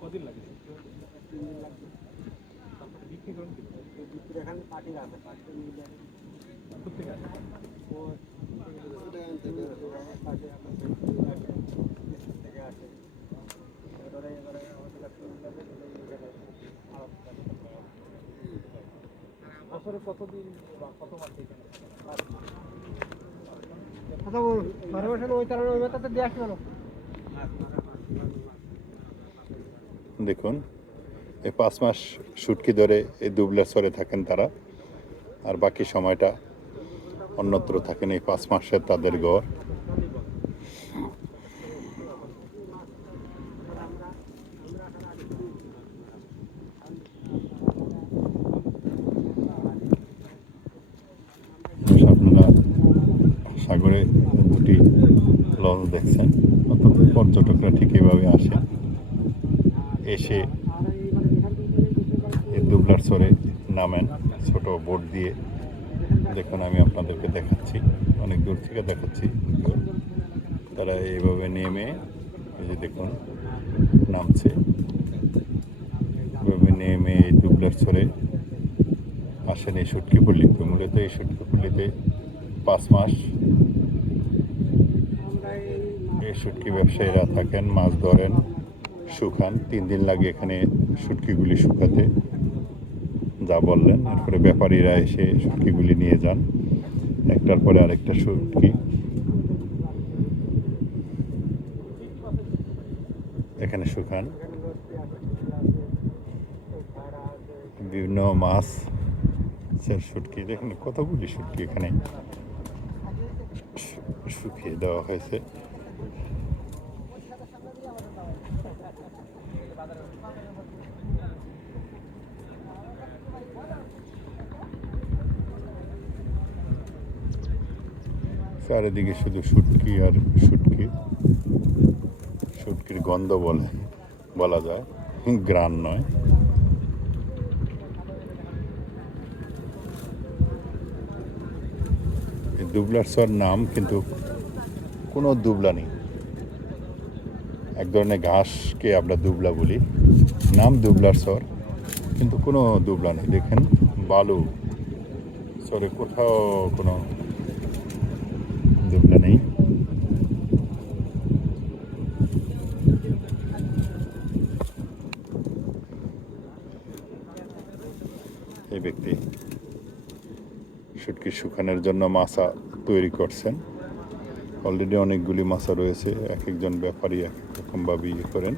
কদিন লাগে বিক্রি করেন কি এখানে পার্টির আছে পার্টিতে নিয়ে যায় কোথেকে আসে ও থেকে আসে এবারে এবারে আমাদের যাবে। বছরে কতদিন বা কত মাস এখানে দেখুন, এই পাঁচ মাস সুটকি ধরে এই দুবলার সরে থাকেন তারা, আর বাকি সময়টা অন্যত্র থাকেন এই পাঁচ মাসের তাদের গড়। সাগরে দুটি লঞ্চ দেখছেন। অর্থাৎ পর্যটকরা ঠিক এভাবে আসেন এসে এই দুবলার সরে নামেন। ছোট বোট দিয়ে। দেখুন, আমি আপনাদেরকে দেখাচ্ছি। অনেক দূর থেকে দেখাচ্ছি তারা এইভাবে নেমে, এই যে দেখুন, নামছে। এভাবে নেমে এই দুবলার সরে আসেন এই সুটকি পল্লীতে মূলত এই সুটকি পল্লীতে পাঁচ মাস এই শুটকি ব্যবসায়ীরা থাকেন, মাছ ধরেন, শুকান। তিন দিন লাগে এখানে শুটকিগুলি শুকাতে। যা বললেন, এরপরে ব্যাপারীরা এসে শুটকিগুলি নিয়ে যান। একটার পরে আরেকটা শুটকি। এখানে শুকান। বিভিন্ন মাছ শুটকি, দেখুন কতগুলি শুটকি এখানে। শুকিয়ে দেওয়া হয়েছে চারিদিকে শুধু শুটকি আর শুটকি। শুটকির গন্ধ বলে, বলা যায়। গ্রান নয়। দুবলার নাম, কিন্তু কোনো দুবলা নেই। এক ধরনের ঘাসকে আমরা দুবলা বলি। নাম দুবলার সর কিন্তু কোনো দুবলা নেই। দেখেন, বালু। সরে কোথাও কোনো দুবলা নেই। এই ব্যক্তি শুটকি শুকানোর জন্য মাছা তৈরি করছেন। অলরেডি অনেকগুলি মাছা রয়েছে, এক একজন ব্যাপারী এক এক রকমভাবে ইয়ে করেন।